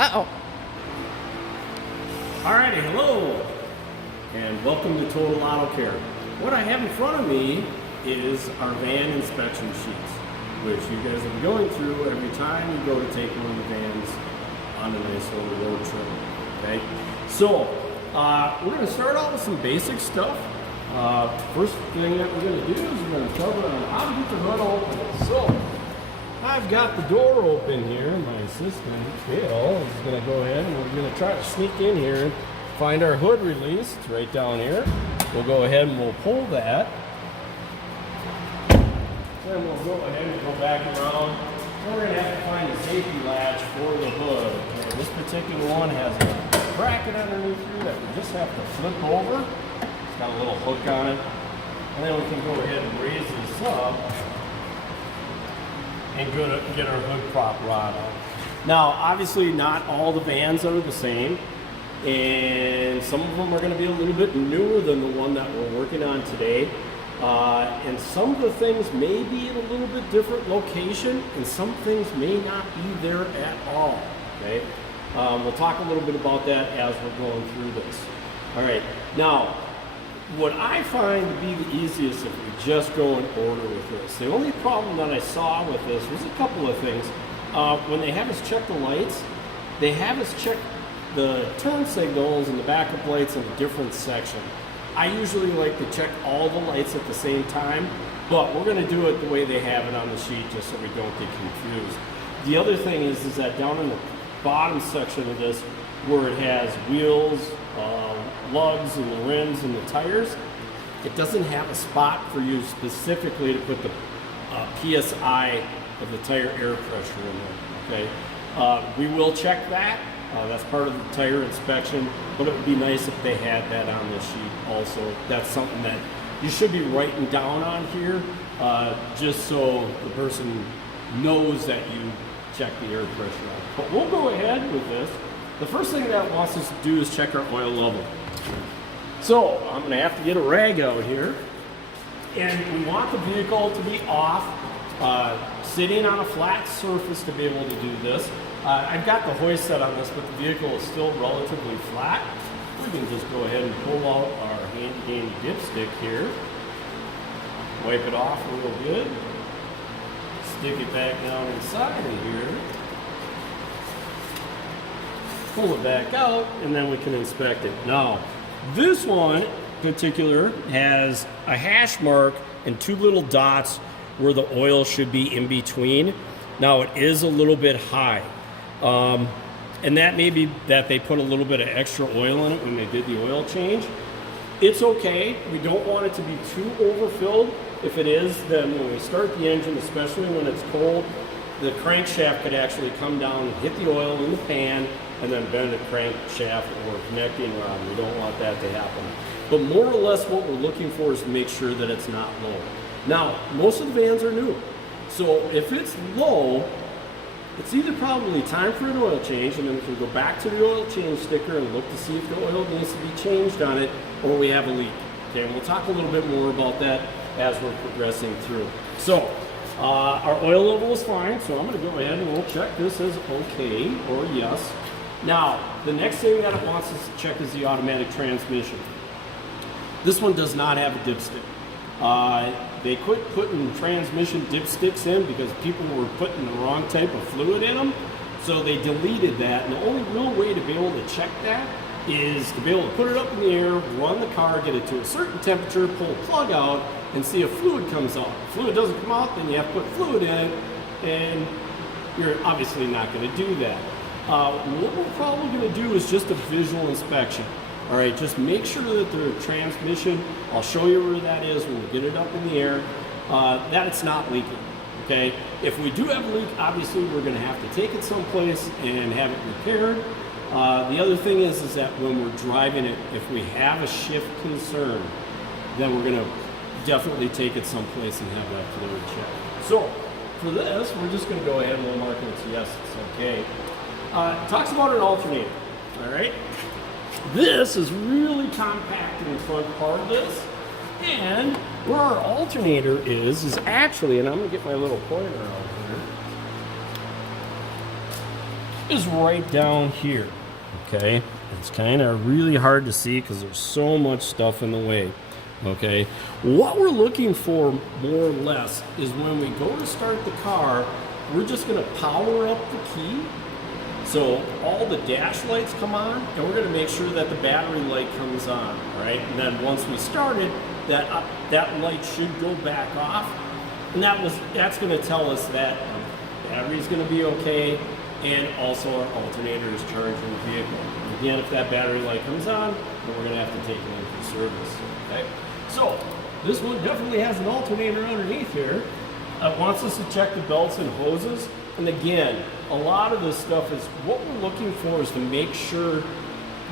Uh-oh. Alrighty, hello, and welcome to Total Auto Care. What I have in front of me is our van inspection sheets, which you guys will be going through every time you go to take one of the vans on a nice little road trip. Okay, so we're going to start out with some basic stuff. First thing that we're going to do is we're going to cover on how to get the hood open. So I've got the door open here. My assistant, Phil, is going to go ahead and we're going to try to sneak in here and find our hood release. It's right down here. We'll go ahead and we'll pull that. Then we'll go ahead and go back around. Then we're going to have to find a safety latch for the hood. Okay, this particular one has a bracket underneath here that we just have to flip over. It's got a little hook on it. And then we can go ahead and raise this up and get our hood prop rod out. Now, obviously not all the vans are the same, and some of them are going to be a little bit newer than the one that we're working on today. And some of the things may be in a little bit different location, and some things may not be there at all. Okay, we'll talk a little bit about that as we're going through this. All right, now what I find to be the easiest if we just go in order with this. The only problem that I saw with this was a couple of things. When they have us check the lights, they have us check the turn signals and the backup lights in a different section. I usually like to check all the lights at the same time, but we're going to do it the way they have it on the sheet just so we don't get confused. The other thing is that down in the bottom section of this, where it has wheels, lugs, and the rims and the tires, it doesn't have a spot for you specifically to put the PSI of the tire air pressure in there. Okay, we will check that. That's part of the tire inspection, but it would be nice if they had that on the sheet also. That's something that you should be writing down on here, just so the person knows that you check the air pressure out. But we'll go ahead with this. The first thing that wants us to do is check our oil level. So I'm going to have to get a rag out here, and we want the vehicle to be off, sitting on a flat surface to be able to do this. I've got the hoist set on this, but the vehicle is still relatively flat. We can just go ahead and pull out our handy dipstick here, wipe it off real good, stick it back down inside of here, pull it back out, and then we can inspect it. Now, this one in particular has a hash mark and two little dots where the oil should be in between. Now, it is a little bit high. And that may be that they put a little bit of extra oil in it when they did the oil change. It's okay. We don't want it to be too overfilled. If it is, then when we start the engine, especially when it's cold, the crankshaft could actually come down and hit the oil in the pan and then bend the crankshaft or connecting rod. We don't want that to happen. But more or less what we're looking for is to make sure that it's not low. Now, most of the vans are new. So if it's low, it's either probably time for an oil change, and then we can go back to the oil change sticker and look to see if the oil needs to be changed on it, or we have a leak. Okay, and we'll talk a little bit more about that as we're progressing through. So, our oil level is fine, so I'm going to go ahead and we'll check this as okay or yes. Now, the next thing that it wants us to check is the automatic transmission. This one does not have a dipstick. They quit putting transmission dipsticks in because people were putting the wrong type of fluid in them, so they deleted that. And the only real way to be able to check that is to be able to put it up in the air, run the car, get it to a certain temperature, pull the plug out, and see if fluid comes out. If fluid doesn't come out, then you have to put fluid in it, and you're obviously not going to do that. What we're probably going to do is just a visual inspection. All right, just make sure that the transmission, I'll show you where that is when we get it up in the air, that it's not leaking, okay? If we do have a leak, obviously we're gonna have to take it someplace and have it repaired. The other thing is that when we're driving it, if we have a shift concern, then we're gonna definitely take it someplace and have that fluid checked. So, for this, we're just gonna go ahead and we'll mark it as yes, it's okay. It talks about an alternator, all right? This is really compact in the front part of this, and where our alternator is actually, and I'm going to get my little pointer out here. is right down here, okay? It's kind of really hard to see because there's so much stuff in the way, okay? What we're looking for, more or less, is when we go to start the car, we're just gonna power up the key. So all the dash lights come on, and we're gonna make sure that the battery light comes on, right? And then once we started, that light should go back off. And that's gonna tell us that our battery's gonna be okay, and also our alternator is charging the vehicle. Again, if that battery light comes on, then we're gonna have to take it in for service, okay? So, this one definitely has an alternator underneath here. It wants us to check the belts and hoses. And again, a lot of this stuff is, what we're looking for is to make sure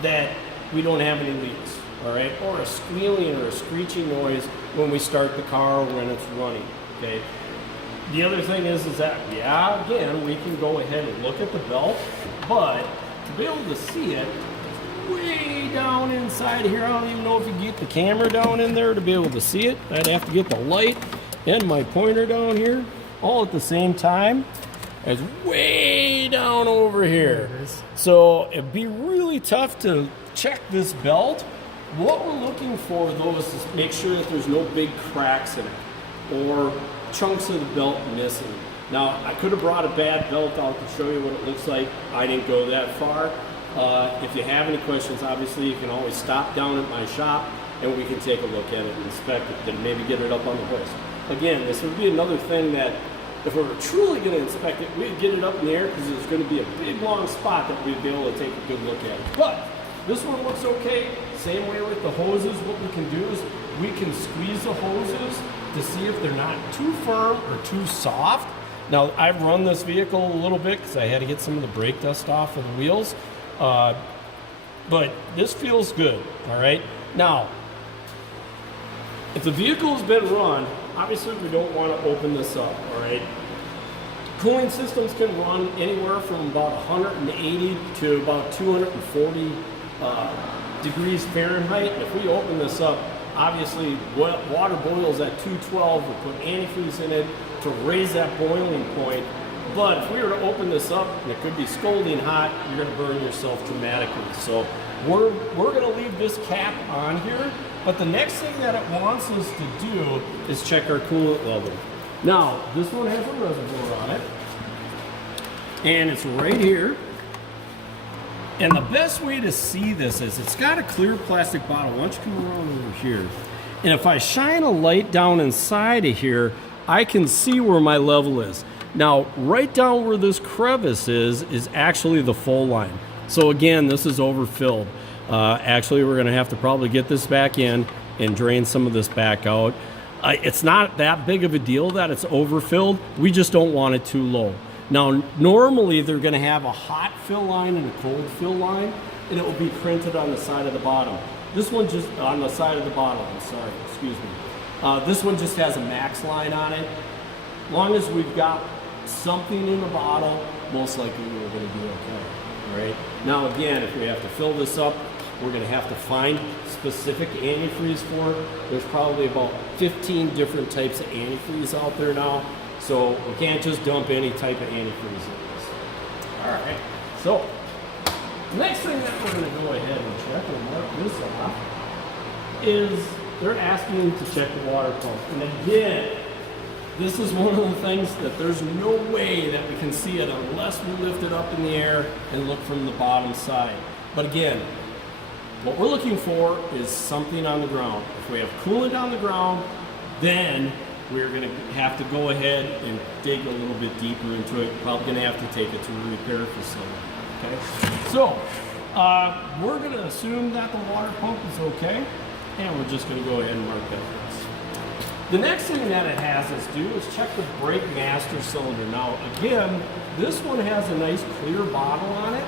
that we don't have any leaks, all right? Or a squealing or a screeching noise when we start the car or when it's running, okay? The other thing is that, yeah, again, we can go ahead and look at the belt, but to be able to see it, it's way down inside here. I don't even know if you can get the camera down in there to be able to see it. I'd have to get the light and my pointer down here all at the same time. It's way down over here. So it'd be really tough to check this belt. What we're looking for, though, is to make sure that there's no big cracks in it or chunks of the belt missing. Now, I could have brought a bad belt out to show you what it looks like. I didn't go that far. If you have any questions, obviously, you can always stop down at my shop and we can take a look at it and inspect it and maybe get it up on the hoist. Again, this would be another thing that if we were truly going to inspect it, we'd get it up in the air because there's going to be a big long spot that we'd be able to take a good look at it. But this one looks okay. Same way with the hoses. What we can do is we can squeeze the hoses to see if they're not too firm or too soft. Now, I've run this vehicle a little bit because I had to get some of the brake dust off of the wheels. But this feels good, all right? Now, if the vehicle has been run, obviously we don't want to open this up, all right? Cooling systems can run anywhere from about 180 to about 240 degrees Fahrenheit. If we open this up, obviously water boils at 212. We put antifreeze in it to raise that boiling point. But if we were to open this up, and it could be scalding hot, you're going to burn yourself dramatically. So we're going to leave this cap on here. But the next thing that it wants us to do is check our coolant level. Now, this one has a reservoir on it, and it's right here. And the best way to see this is it's got a clear plastic bottle. Why don't you come around over here? And if I shine a light down inside of here, I can see where my level is. Now, right down where this crevice is actually the full line. So again, this is overfilled. Actually, we're gonna have to probably get this back in and drain some of this back out. It's not that big of a deal that it's overfilled. We just don't want it too low. Now, normally they're gonna have a hot fill line and a cold fill line, and it will be printed on the side of the bottom. This one just, on the side of the bottle, I'm sorry, excuse me. This one just has a max line on it. As long as we've got something in the bottle, most likely we're gonna be okay, all right? Now again, if we have to fill this up, we're gonna have to find specific antifreeze for it. There's probably about 15 different types of antifreeze out there now, so we can't just dump any type of antifreeze in this. All right, so next thing that we're gonna go ahead and check and mark this off is they're asking to check the water pump. And again, this is one of the things that there's no way that we can see it unless we lift it up in the air and look from the bottom side. But again, what we're looking for is something on the ground. If we have coolant on the ground, then we're gonna have to go ahead and dig a little bit deeper into it. Probably gonna have to take it to a repair facility, okay? So, we're gonna assume that the water pump is okay, and we're just gonna go ahead and mark that for us. The next thing that it has us do is check the brake master cylinder. Now, again, this one has a nice clear bottle on it.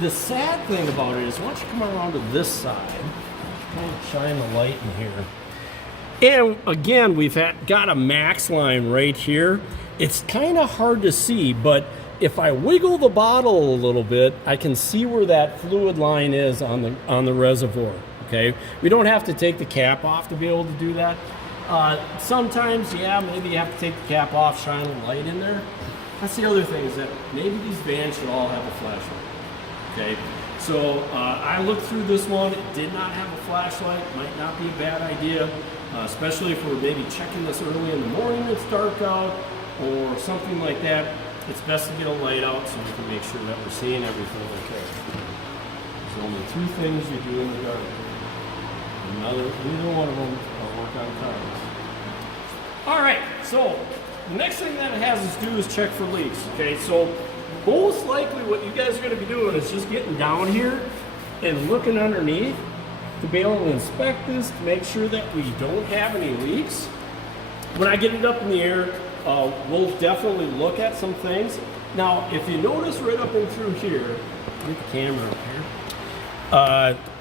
The sad thing about it is once you come around to this side, kind of shine the light in here. And again, we've got a max line right here. It's kind of hard to see, but if I wiggle the bottle a little bit, I can see where that fluid line is on the reservoir, okay? We don't have to take the cap off to be able to do that. Sometimes, yeah, maybe you have to take the cap off, shine a light in there. That's the other thing, is that maybe these vans should all have a flashlight. Okay, so I looked through this one. It did not have a flashlight. Might not be a bad idea, especially if we're maybe checking this early in the morning. It's dark out or something like that. It's best to get a light out so we can make sure that we're seeing everything okay. There's only two things you do in the dark. Neither one of them will work on cars. All right, so the next thing that it has us do is check for leaks. Okay, so most likely what you guys are going to be doing is just getting down here and looking underneath to be able to inspect this to make sure that we don't have any leaks. When I get it up in the air, we'll definitely look at some things. Now, if you notice right up and through here, get the camera up here,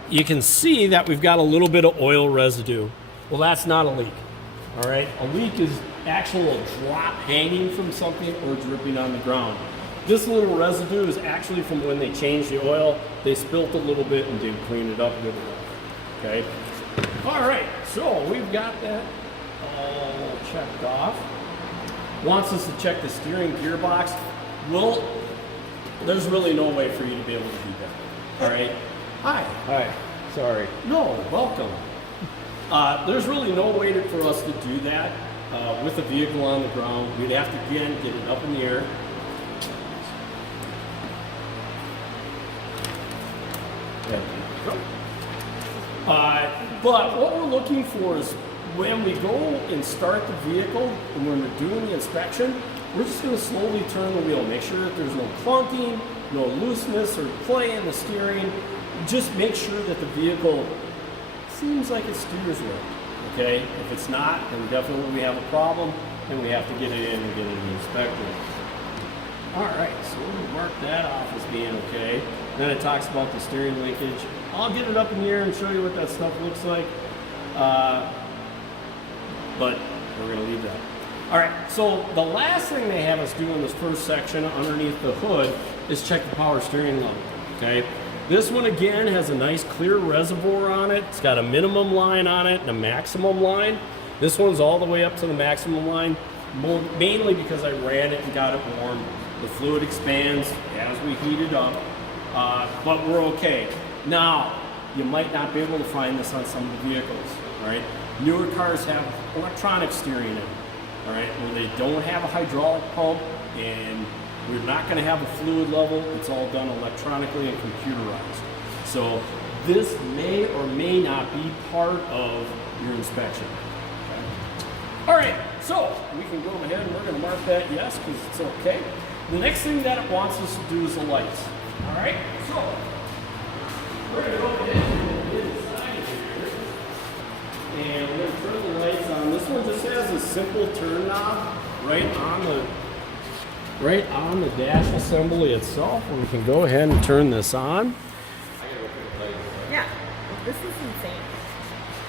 you can see that we've got a little bit of oil residue. Well, that's not a leak. All right, a leak is actual drop hanging from something or dripping on the ground. This little residue is actually from when they changed the oil. They spilt a little bit and didn't clean it up good enough. Okay. All right, so we've got that all checked off. Wants us to check the steering gearbox. Well, there's really no way for you to be able to do that. All right. Hi. Hi. Sorry. No, welcome. There's really no way for us to do that with a vehicle on the ground. We'd have to, again, get it up in the air. But what we're looking for is when we go and start the vehicle and when we're doing the inspection, we're just going to slowly turn the wheel. Make sure that there's no clunking, no looseness or play in the steering. Just make sure that the vehicle seems like it steers well. Okay? If it's not, then definitely we have a problem and we have to get it in and get it inspected. All right, so we'll mark that off as being okay. Then it talks about the steering linkage. I'll get it up in the air and show you what that stuff looks like. But we're gonna leave that. All right, so the last thing they have us do in this first section underneath the hood is check the power steering level, okay? This one again has a nice clear reservoir on it. It's got a minimum line on it and a maximum line. This one's all the way up to the maximum line, mainly because I ran it and got it warm. The fluid expands as we heat it up, but we're okay. Now, you might not be able to find this on some of the vehicles, all right? Newer cars have electronic steering in them, all right, where they don't have a hydraulic pump and we're not gonna have a fluid level. It's all done electronically and computerized. So this may or may not be part of your inspection. Okay. All right, so we can go ahead and we're gonna mark that yes, because it's okay. The next thing that it wants us to do is the lights. All right, so we're gonna go ahead and get inside of here, and we're gonna turn the lights on. This one just has a simple turn knob right on the dash assembly itself, and we can go ahead and turn this on. Yeah, this is insane.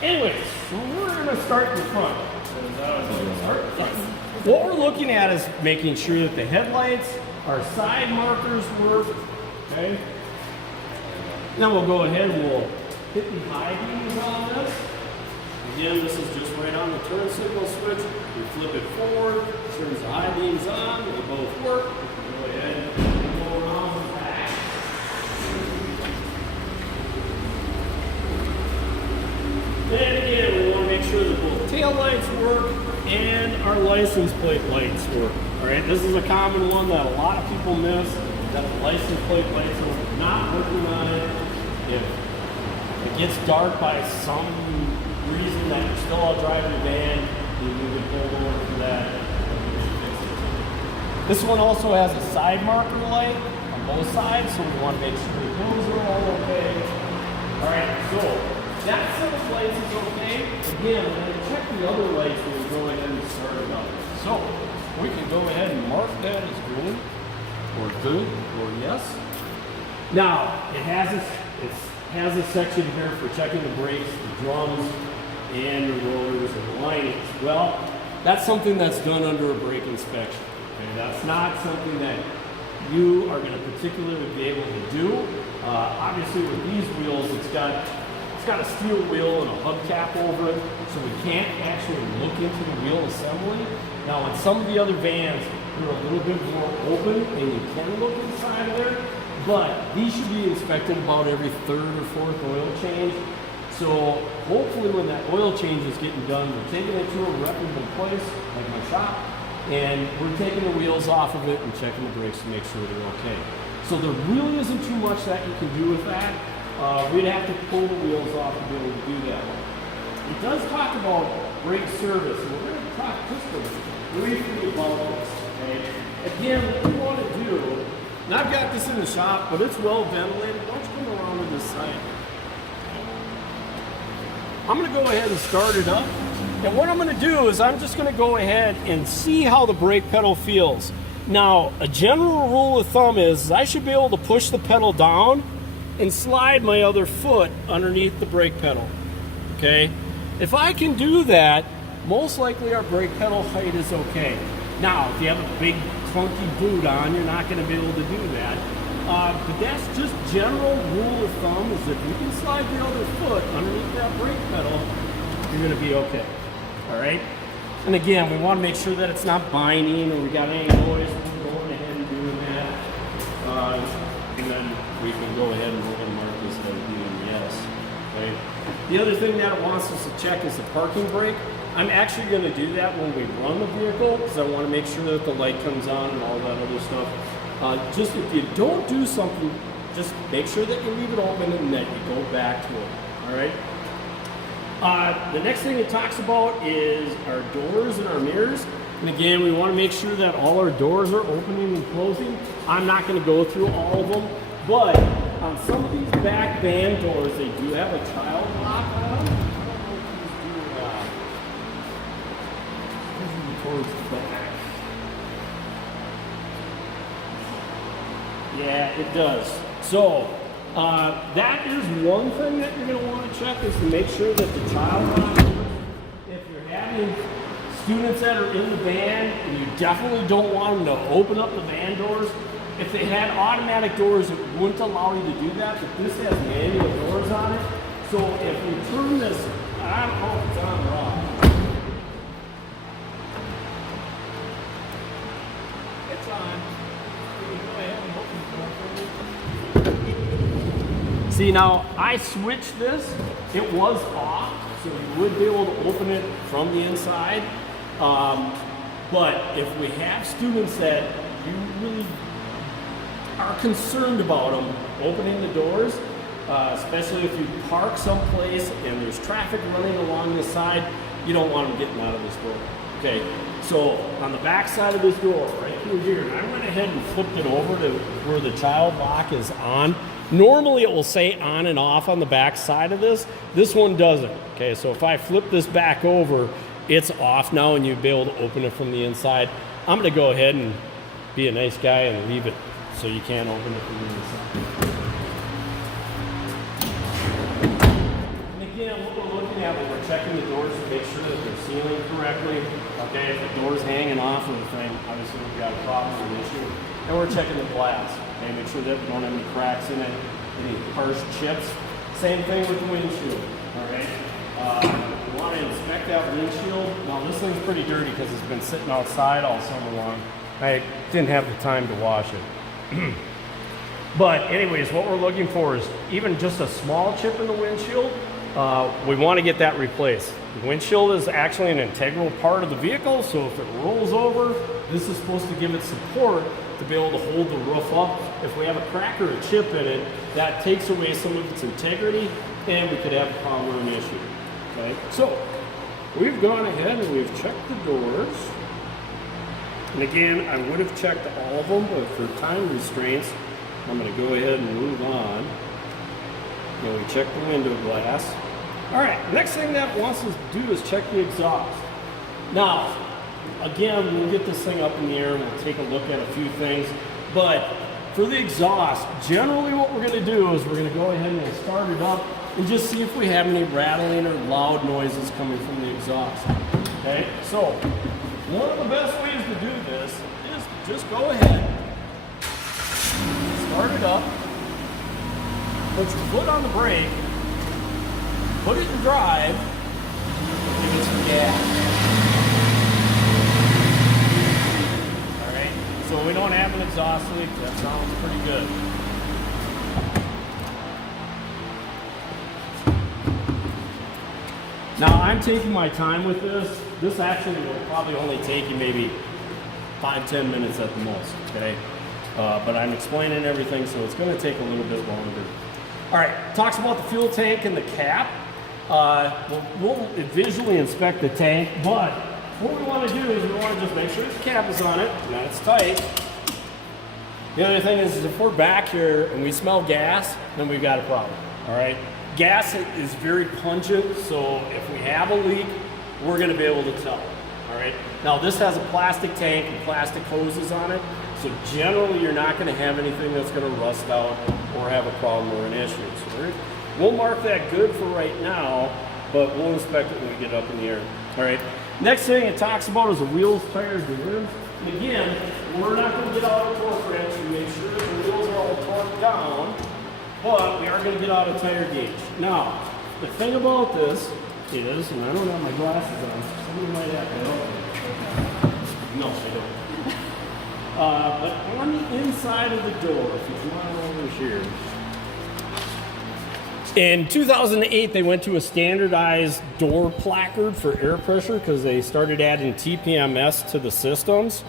Anyways, so we're gonna start in the front. What we're looking at is making sure that the headlights, our side markers work, okay? Then we'll go ahead and we'll hit the high beams on this. Again, this is just right on the turn signal switch. We flip it forward, turns the high beams on, they both work. We can go ahead and go around the back. Then again, we want to make sure that both tail lights work and our license plate lights work. All right, this is a common one that a lot of people miss, that the license plate lights are not working on it. If it gets dark by some reason that you're still out driving your van, you need to pull over for that. This one also has a side marker light on both sides, so we want to make sure those are all okay. All right, so that set of lights is okay. Again, we're going to check the other lights when we go ahead and start it up. So we can go ahead and mark that as green, or good, or yes. Now, it has a section here for checking the brakes, the drums, and the rotors and the linings. Well, that's something that's done under a brake inspection. Okay? That's not something that you are going to particularly be able to do. Obviously, with these wheels, it's got a steel wheel and a hubcap over it, so we can't actually look into the wheel assembly. Now, on some of the other vans, they're a little bit more open and you can look inside of there. But these should be inspected about every third or fourth oil change. So hopefully when that oil change is getting done, we're taking it to a reputable place, like my shop, and we're taking the wheels off of it and checking the brakes to make sure they're okay. So there really isn't too much that you can do with that. We'd have to pull the wheels off to be able to do that. It does talk about brake service, and we're going to talk just briefly about this. Okay? Again, what we want to do, and I've got this in the shop, but it's well ventilated. Why don't you come around to this side? I'm going to go ahead and start it up. And what I'm going to do is I'm just going to go ahead and see how the brake pedal feels. Now, a general rule of thumb is I should be able to push the pedal down and slide my other foot underneath the brake pedal. Okay? If I can do that, most likely our brake pedal height is okay. Now, if you have a big clunky boot on, you're not going to be able to do that. But that's just general rule of thumb, is if you can slide the other foot underneath that brake pedal, you're going to be okay. All right? And again, we want to make sure that it's not binding or we got any noise. We're going ahead and doing that. And then we can go ahead and we're going to mark this as being yes. Okay? The other thing that it wants us to check is the parking brake. I'm actually going to do that when we run the vehicle because I want to make sure that the light comes on and all that other stuff. Just if you don't do something, just make sure that you leave it open and that you go back to it. All right? The next thing it talks about is our doors and our mirrors. And again, we want to make sure that all our doors are opening and closing. I'm not going to go through all of them, but on some of these back van doors, they do have a child lock on them. I don't know if these do towards the back. Yeah, it does. So that is one thing that you're going to want to check, is to make sure that the child lock works. If you're having students that are in the van and you definitely don't want them to open up the van doors, if they had automatic doors, it wouldn't allow you to do that, but this has manual doors on it. So if we turn this, I don't know if it's on or off. It's on. See, now I switched this. It was off, so you would be able to open it from the inside. But if we have students that you really are concerned about them opening the doors, especially if you park someplace and there's traffic running along the side, you don't want them getting out of this door. Okay, so on the back side of this door, right through here, I went ahead and flipped it over to where the child lock is on. Normally it will say on and off on the back side of this. This one doesn't. Okay, so if I flip this back over, it's off now and you'll be able to open it from the inside. I'm going to go ahead and be a nice guy and leave it so you can't open it from the inside. And again, what we're looking at when we're checking the doors to make sure that they're sealing correctly. Okay, if the door's hanging off of the thing, obviously we've got a problem or an issue. And we're checking the glass. Okay, make sure that we don't have any cracks in it, any harsh chips. Same thing with the windshield. All right. We want to inspect that windshield. Now this thing's pretty dirty because it's been sitting outside all summer long. I didn't have the time to wash it. But anyways, what we're looking for is even just a small chip in the windshield. We want to get that replaced. The windshield is actually an integral part of the vehicle, so if it rolls over, this is supposed to give it support to be able to hold the roof up. If we have a crack or a chip in it, that takes away some of its integrity, and we could have a problem or an issue. Okay, so we've gone ahead and we've checked the doors. And again, I would have checked all of them, but for time restraints, I'm going to go ahead and move on. And we check the window glass. All right, next thing that wants us to do is check the exhaust. Now, again, we'll get this thing up in the air and we'll take a look at a few things. But for the exhaust, generally what we're going to do is we're going to go ahead and we'll start it up and just see if we have any rattling or loud noises coming from the exhaust. Okay, so one of the best ways to do this is just go ahead, start it up, put your foot on the brake, put it in drive, give it some gas. All right, So we don't have an exhaust leak. That sounds pretty good. Now I'm taking my time with this. This actually will probably only take you maybe 5-10 minutes at the most, okay? But I'm explaining everything, so it's gonna take a little bit longer. All right, talks about the fuel tank and the cap. We'll visually inspect the tank, but what we wanna do is we wanna just make sure the cap is on it, and that it's tight. The other thing is if we're back here and we smell gas, then we've got a problem, all right? Gas is very pungent, so if we have a leak, we're gonna be able to tell, all right? Now this has a plastic tank and plastic hoses on it, so generally you're not gonna have anything that's gonna rust out or have a problem or an issue. So we'll mark that good for right now, but we'll inspect it when we get up in the air, all right? Next thing it talks about is the wheels, tires, the rims. And again, we're not gonna get out a torque wrench and make sure that the wheels are all torqued down, but we are going to get out a tire gauge. Now, the thing about this is, and I don't have my glasses on, so somebody might have to help me. No, I don't. But on the inside of the door, if you come on over here. In 2008, they went to a standardized door placard for air pressure because they started adding TPMS to the systems.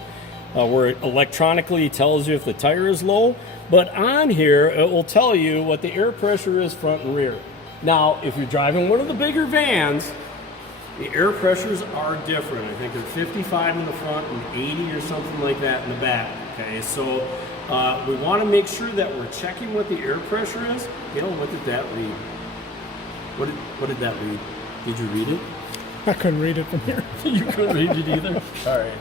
Where it electronically tells you if the tire is low, but on here it will tell you what the air pressure is front and rear. Now, if you're driving one of the bigger vans, the air pressures are different. I think they're 55 in the front and 80 or something like that in the back. Okay, so we want to make sure that we're checking what the air pressure is. What did that read? What did that read? Did you read it? I couldn't read it from here. You couldn't read it either? All right.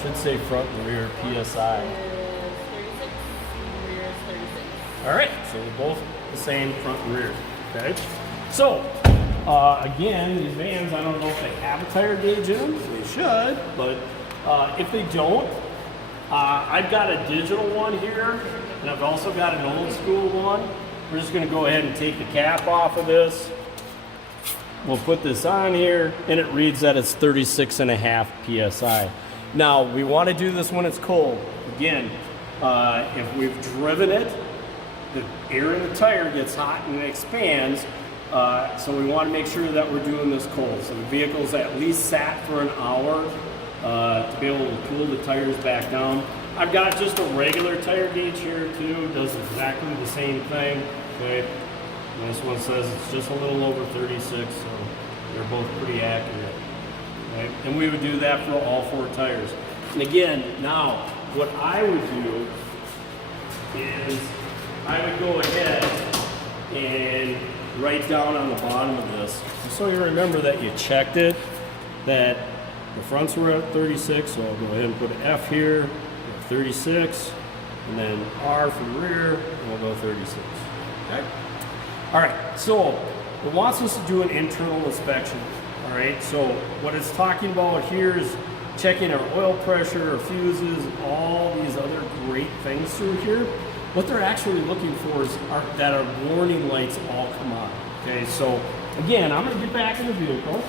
Should say front and rear PSI. 36, rear is 36. All right, so we're both the same front and rear, okay? So, again, these vans, I don't know if they have a tire gauge in them. They should, but if they don't, I've got a digital one here, and I've also got an old school one. We're just gonna go ahead and take the cap off of this. We'll put this on here, and it reads that it's 36.5 PSI. Now, we want to do this when it's cold. Again, if we've driven it, the air in the tire gets hot and it expands, so we want to make sure that we're doing this cold. So the vehicle's at least sat for an hour to be able to cool the tires back down. I've got just a regular tire gauge here too, does exactly the same thing. Okay, and this one says it's just a little over 36, so they're both pretty accurate. Right? And we would do that for all 4 tires. And again, now, what I would do is I would go ahead and write down on the bottom of this, so you remember that you checked it, that the fronts were at 36, so I'll go ahead and put an F here, 36, and then R for the rear, and we'll go 36. Okay? All right, so it wants us to do an internal inspection. All right, so what it's talking about here is checking our oil pressure, our fuses, all these other great things through here. What they're actually looking for is that our warning lights all come on. Okay, so again, I'm gonna get back in the vehicle.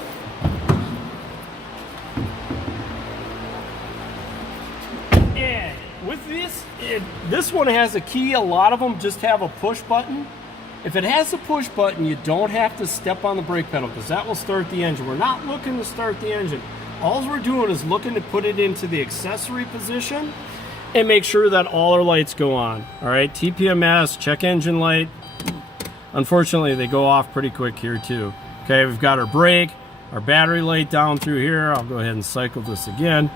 And with this one has a key. A lot of them just have a push button. If it has a push button, you don't have to step on the brake pedal because that will start the engine. We're not looking to start the engine. All we're doing is looking to put it into the accessory position and make sure that all our lights go on. All right, TPMS, check engine light. Unfortunately, they go off pretty quick here too. Okay, we've got our brake, our battery light down through here. I'll go ahead and cycle this again.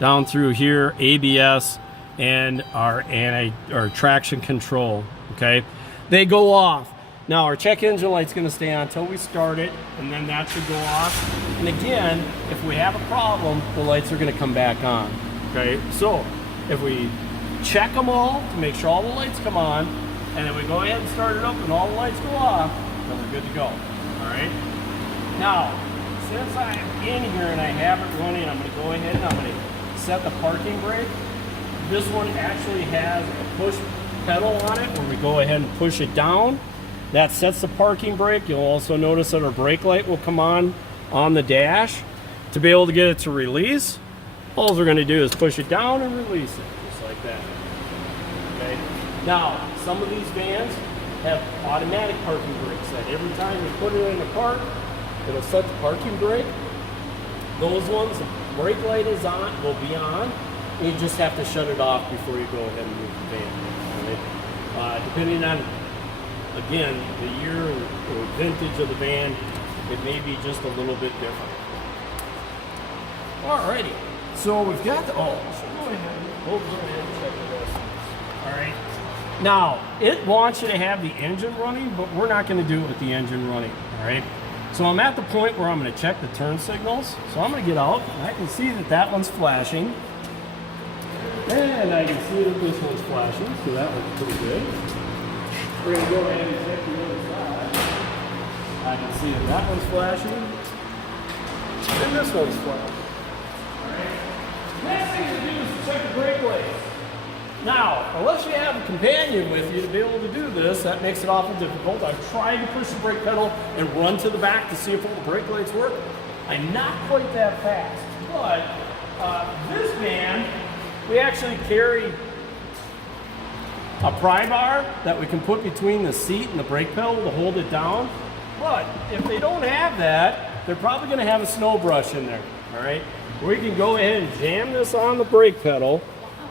Down through here, ABS, and our traction control, okay? They go off. Now our check engine light's gonna stay on until we start it, and then that should go off. And again, if we have a problem, the lights are gonna come back on, okay? So if we check them all to make sure all the lights come on, and then we go ahead and start it up and all the lights go off, then we're good to go, all right? Now, since I'm in here and I have it running, I'm gonna go ahead and I'm gonna set the parking brake. This one actually has a push pedal on it where we go ahead and push it down. That sets the parking brake. You'll also notice that our brake light will come on the dash. To be able to get it to release, all we're going to do is push it down and release it, just like that. Okay. Now, some of these vans have automatic parking brakes that every time you put it in the park, it'll set the parking brake. Those ones, the brake light is on, will be on, and you just have to shut it off before you go ahead and move the van. Right? Depending on, again, the year or vintage of the van, it may be just a little bit different. Alrighty, so we've got the, we'll go ahead and check this. Alright, now, it wants you to have the engine running, but we're not going to do it with the engine running, alright? So I'm at the point where I'm going to check the turn signals. So I'm going to get out, and I can see that that one's flashing. And I can see that this one's flashing, so that looks pretty good. We're going to go ahead and check the other side. I can see that that one's flashing, and this one's flashing. Next thing to do is to check the brake lights. Now, unless you have a companion with you to be able to do this, that makes it awful difficult. I've tried to push the brake pedal and run to the back to see if all the brake lights work. I'm not quite that fast, but this van, we actually carry a pry bar that we can put between the seat and the brake pedal to hold it down. But if they don't have that, they're probably going to have a snow brush in there, all right? We can go ahead and jam this on the brake pedal,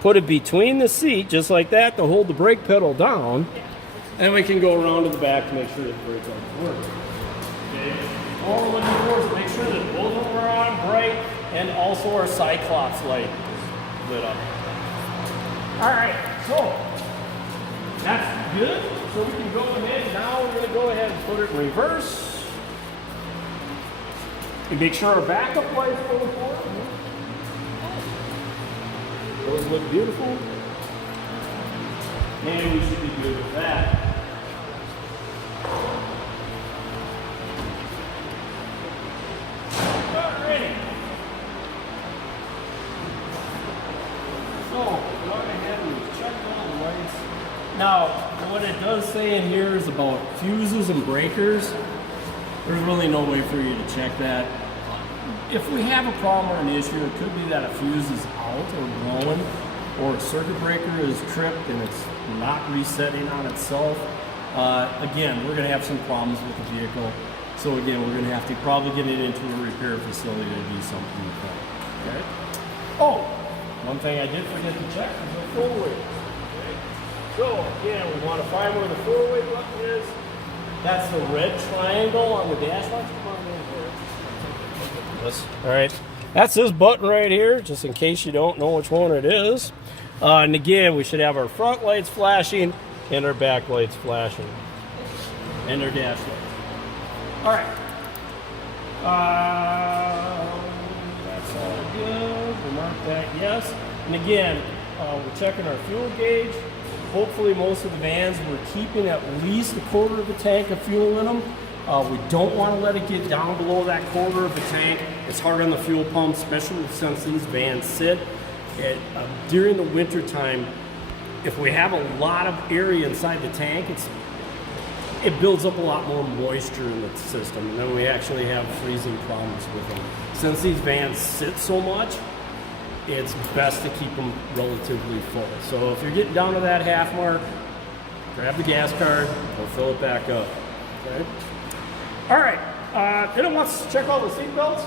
put it between the seat, just like that, to hold the brake pedal down, and we can go around to the back to make sure that the brakes work. Okay. All we're looking for is to make sure that both of them are on bright, and also our Cyclops light is lit up. All right, so that's good. So we can go ahead, now we're going to go ahead and put it in reverse. And make sure our backup lights go forward. Those look beautiful. And we should be good with that. Alrighty. So, go ahead and check all the lights. Now, what it does say in here is about fuses and breakers. There's really no way for you to check that. If we have a problem or an issue, it could be that a fuse is out or blowing, or a circuit breaker is tripped and it's not resetting on itself. Again, we're going to have some problems with the vehicle. So again, we're going to have to probably get it into a repair facility to do something with that. Okay. Oh, one thing I did forget to check is the four-way. Okay. So again, we want to find where the four-way button is. That's the red triangle on the dash lights. Come on in here. All right, that's this button right here, just in case you don't know which one it is. And again, we should have our front lights flashing and our back lights flashing, and our dash lights. All right. That's all good. We'll mark that yes. And again, we're checking our fuel gauge. Hopefully most of the vans, we're keeping at least a quarter of a tank of fuel in them. We don't want to let it get down below that quarter of the tank. It's hard on the fuel pump, especially since these vans sit. During the winter time, if we have a lot of area inside the tank, it builds up a lot more moisture in the system, and then we actually have freezing problems with them. Since these vans sit so much, it's best to keep them relatively full. So if you're getting down to that half mark, grab the gas card, we'll fill it back up. Okay. All right, then it wants to check all the seat belts.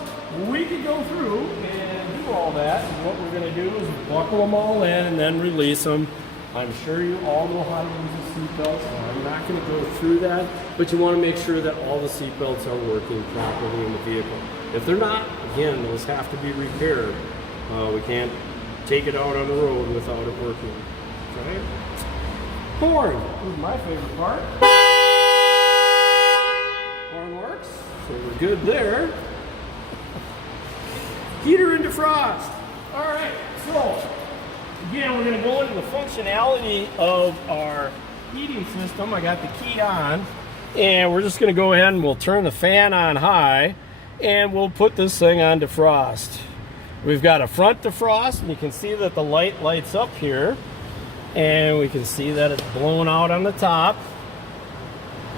We can go through and do all that. And what we're gonna do is buckle them all in and then release them. I'm sure you all know how to use the seat belts, so I'm not gonna go through that, but you wanna make sure that all the seat belts are working properly in the vehicle. If they're not, again, those have to be repaired. We can't take it out on the road without it working. Okay? Horn is my favorite part. Horn works, so we're good there. Heater and defrost. All right, so again, we're gonna go into the functionality of our heating system. I got the key on, and we're just gonna go ahead and we'll turn the fan on high, and we'll put this thing on defrost. We've got a front defrost, and you can see that the light lights up here, and we can see that it's blowing out on the top.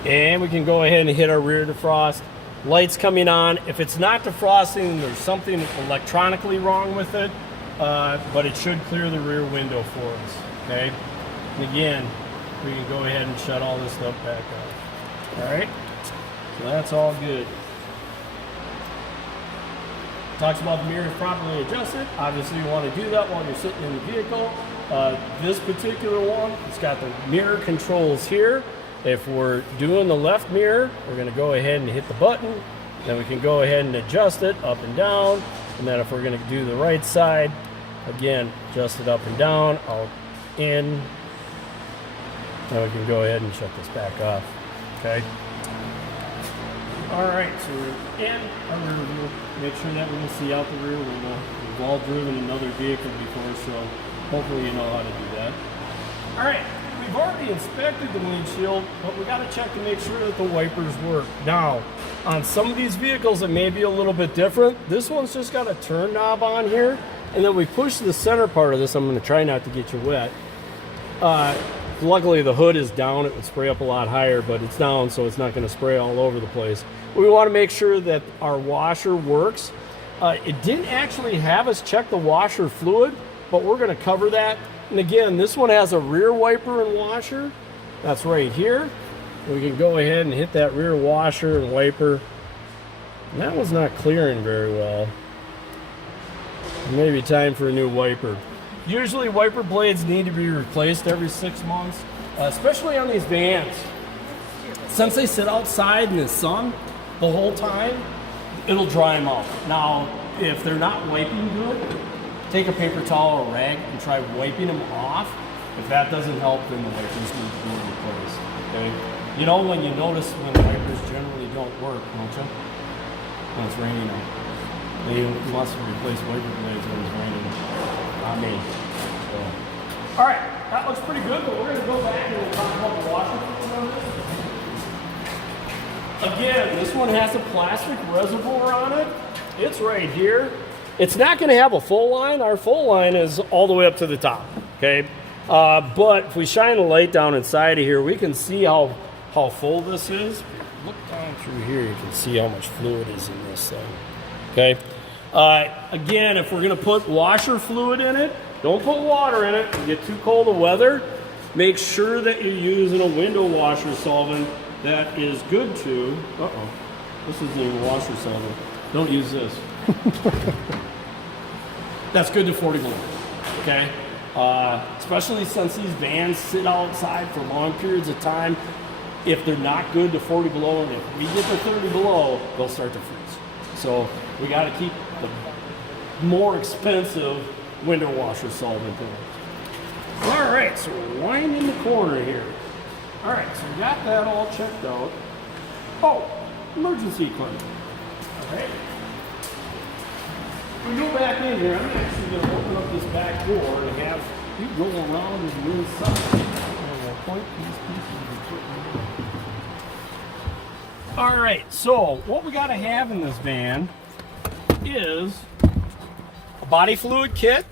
And we can go ahead and hit our rear defrost, lights coming on. If it's not defrosting, there's something electronically wrong with it, but it should clear the rear window for us, okay? And again, we can go ahead and shut all this stuff back off. All right, so that's all good. Talks about the mirrors properly adjusted. Obviously, you want to do that while you're sitting in the vehicle. This particular one, it's got the mirror controls here. If we're doing the left mirror, we're going to go ahead and hit the button. Then we can go ahead and adjust it up and down. And then if we're going to do the right side, again, adjust it up and down, out, in. Now we can go ahead and shut this back off. Okay. All right, so we're in our rear view. Make sure that we can see out the rear window. We've all driven another vehicle before, so hopefully you know how to do that. All right, we've already inspected the windshield, but we got to check to make sure that the wipers work. Now, on some of these vehicles, it may be a little bit different. This one's just got a turn knob on here, and then we push the center part of this. I'm going to try not to get you wet. Luckily, the hood is down. It would spray up a lot higher, but it's down, so it's not going to spray all over the place. We want to make sure that our washer works. It didn't actually have us check the washer fluid, but we're going to cover that. And again, this one has a rear wiper and washer. That's right here. We can go ahead and hit that rear washer and wiper. And that one's not clearing very well. Maybe time for a new wiper. Usually wiper blades need to be replaced every 6 months, especially on these vans. Since they sit outside in the sun the whole time, it'll dry them out. Now, if they're not wiping good, take a paper towel or rag and try wiping them off. If that doesn't help, then the wipers need to be replaced, okay? You know when you notice when the wipers generally don't work, don't you? When it's raining out. They must replace wiper blades when it's raining. Not me. So. All right, that looks pretty good, but we're going to go back and we'll talk about the washer fluid on this. Again, this one has a plastic reservoir on it. It's right here. It's not going to have a full line. Our full line is all the way up to the top, okay? But if we shine a light down inside of here, we can see how full this is. Look down through here, you can see how much fluid is in this thing, okay? Again, if we're going to put washer fluid in it, don't put water in it. If you get too cold of weather, make sure that you're using a window washer solvent that is good to, this is the washer solvent. Don't use this. That's good to 40 below, okay? Especially since these vans sit outside for long periods of time. If they're not good to 40 below, and if we get to 30 below, they'll start to freeze. So we got to keep the more expensive window washer solvent in it. All right, so we're winding the corner here. All right, so we got that all checked out. Oh, emergency equipment. All right. We go back in here. I'm actually going to open up this back door and have you roll around and the inside. And we'll point these pieces of equipment. All right, so what we got to have in this van is a body fluid kit,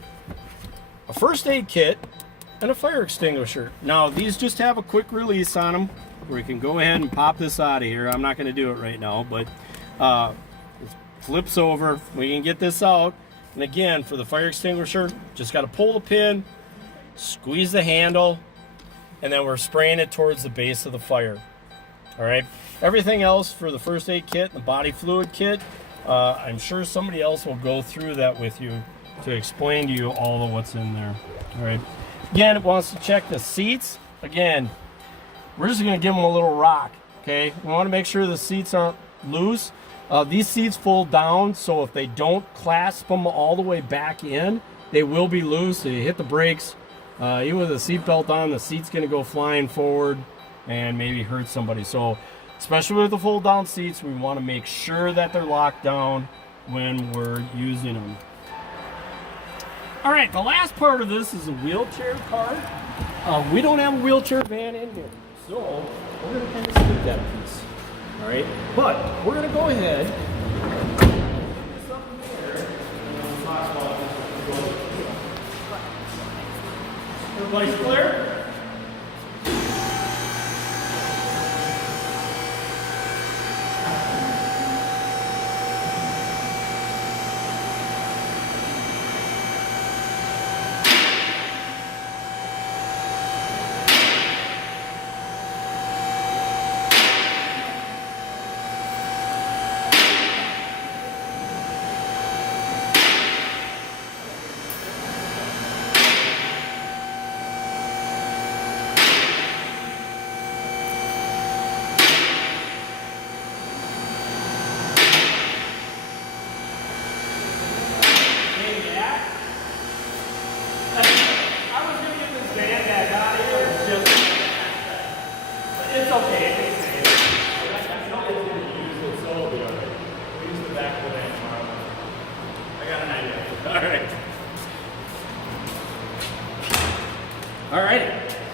a first aid kit, and a fire extinguisher. Now, these just have a quick release on them where you can go ahead and pop this out of here. I'm not going to do it right now, but it flips over. We can get this out. And again, for the fire extinguisher, just got to pull the pin, squeeze the handle, and then we're spraying it towards the base of the fire. All right. Everything else for the first aid kit, the body fluid kit, I'm sure somebody else will go through that with you to explain to you all of what's in there. All right. Again, it wants to check the seats. Again, we're just going to give them a little rock. Okay. We want to make sure the seats aren't loose. These seats fold down, so if they don't clasp them all the way back in, they will be loose. So you hit the brakes, even with the seatbelt on, the seat's going to go flying forward and maybe hurt somebody. So, especially with the fold down seats, we want to make sure that they're locked down when we're using them. All right, the last part of this is a wheelchair part. We don't have a wheelchair van in here, so we're going to kind of skip that piece. All right, but we're going to go ahead. This up in there, and we'll talk about this. Everybody's clear?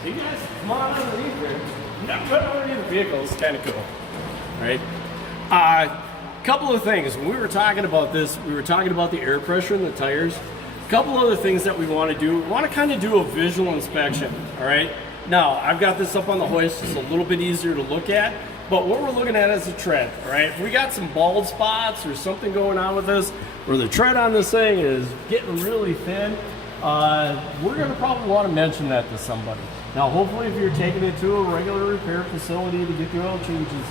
You guys, come on underneath here. Not right underneath the vehicle. It's kind of cool. All right. Couple of things. When we were talking about this, we were talking about the air pressure in the tires. A couple other things that we want to do. We want to kind of do a visual inspection. All right. Now, I've got this up on the hoist. It's a little bit easier to look at. But what we're looking at is the tread. All right. If we got some bald spots or something going on with this, or the tread on this thing is getting really thin, we're going to probably want to mention that to somebody. Now, hopefully, if you're taking it to a regular repair facility to get the oil changes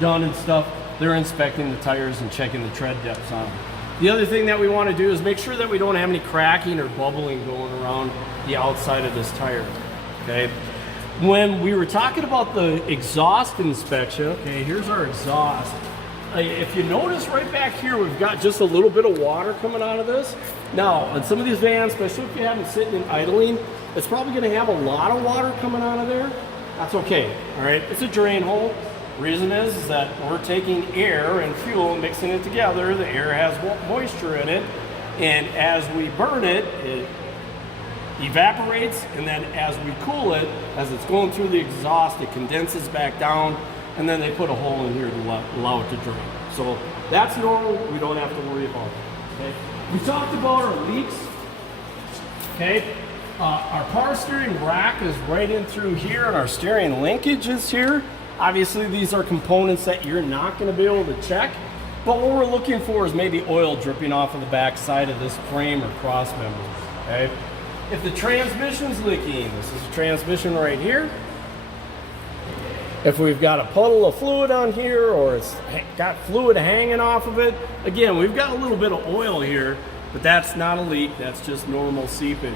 done and stuff, they're inspecting the tires and checking the tread depths on them. The other thing that we want to do is make sure that we don't have any cracking or bubbling going around the outside of this tire. Okay. When we were talking about the exhaust inspection, okay, here's our exhaust. If you notice right back here, we've got just a little bit of water coming out of this. Now, on some of these vans, especially if you have them sitting and idling, it's probably going to have a lot of water coming out of there. That's okay, all right? It's a drain hole. Reason is that we're taking air and fuel and mixing it together. The air has moisture in it, and as we burn it, it evaporates, and then as we cool it, as it's going through the exhaust, it condenses back down, and then they put a hole in here to allow it to drain. So that's normal. We don't have to worry about it. Okay. We talked about our leaks. Okay. Our power steering rack is right in through here, and our steering linkage is here. Obviously, these are components that you're not going to be able to check, but what we're looking for is maybe oil dripping off of the back side of this frame or cross member. Okay. If the transmission's leaking, this is a transmission right here. If we've got a puddle of fluid on here, or it's got fluid hanging off of it, again, we've got a little bit of oil here, but that's not a leak, that's just normal seepage.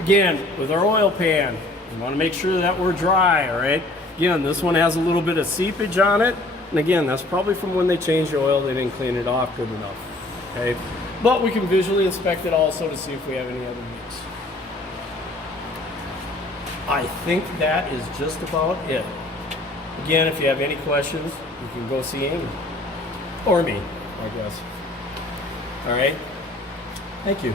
Again, with our oil pan, we want to make sure that we're dry, all right? Again, this one has a little bit of seepage on it, and again, that's probably from when they changed the oil, they didn't clean it off good enough, okay? But we can visually inspect it also to see if we have any other leaks. I think that is just about it. Again, if you have any questions, you can go see Amy. Or me, I guess. All right? Thank you.